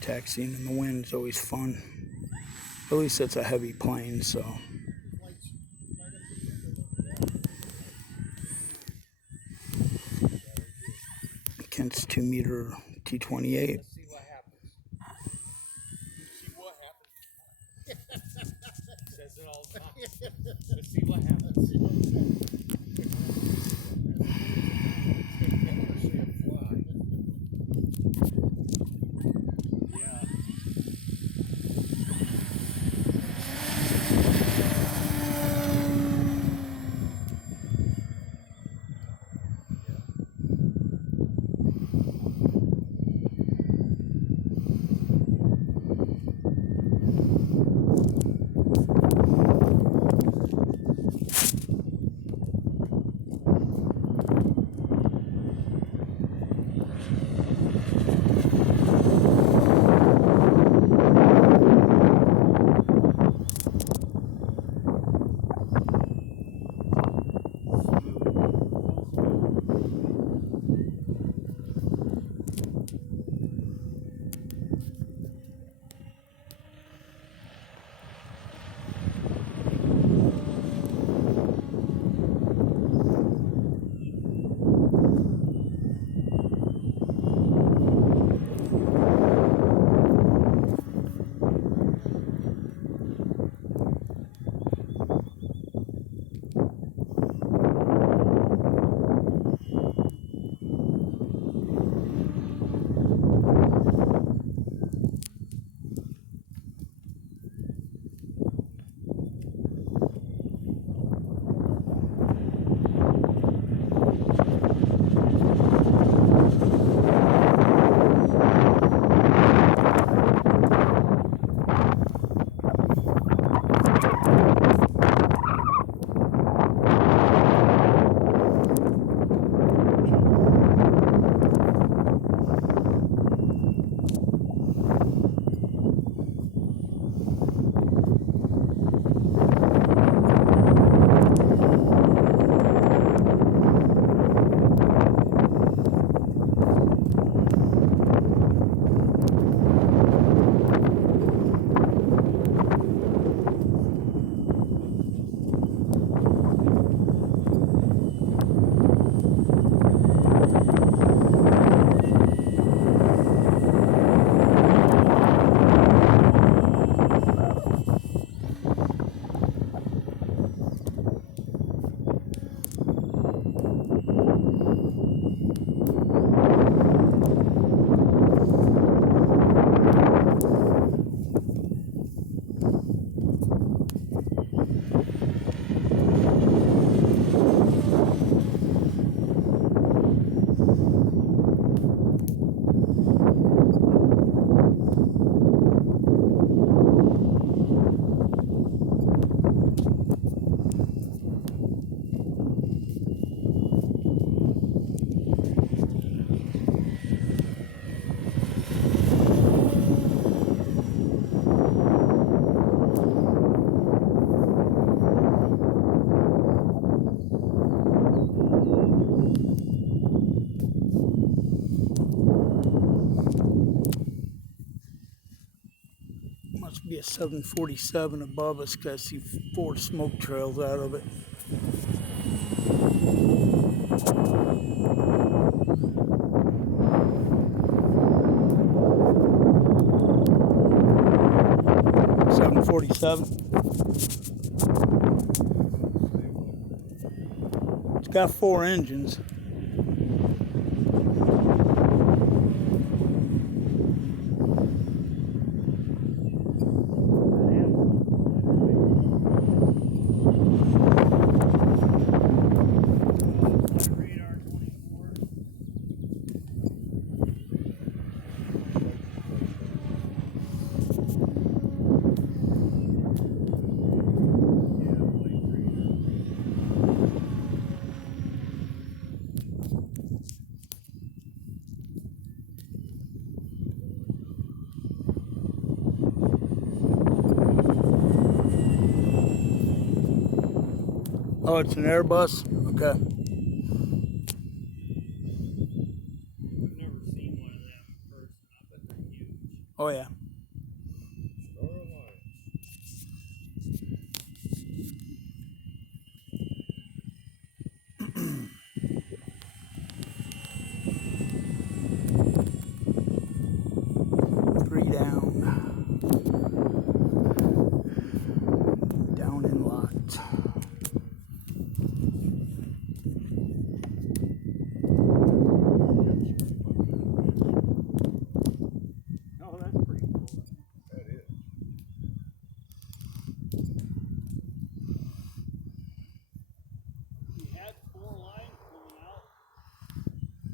Taxiing in the wind is always fun. At least it's a heavy plane, so. Kent's 2-meter T-28. Let's see what happens. See what happens. Says it all the time. Let's see what happens. Yeah. Must be a 747 above us, because I see 4 smoke trails out of it. It's got 4 engines. Oh, it's an Airbus? Okay. I've never seen one of them in person. I bet they're huge. Oh yeah. Star Alliance. 3 down. Down in lot. Oh, that's pretty cool. That is. We had 4 lines coming out.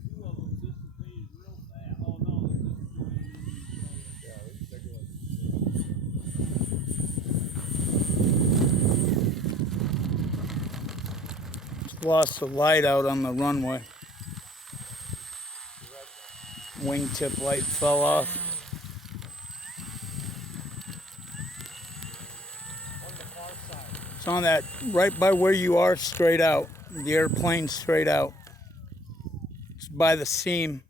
2 of them dissipated real fast. Oh no, they're just joining in each other. Yeah, they're going. Lost the light out on the runway. Wingtip light fell off. On the far side. It's on that right by where you are, straight out. The airplane straight out. It's by the seam.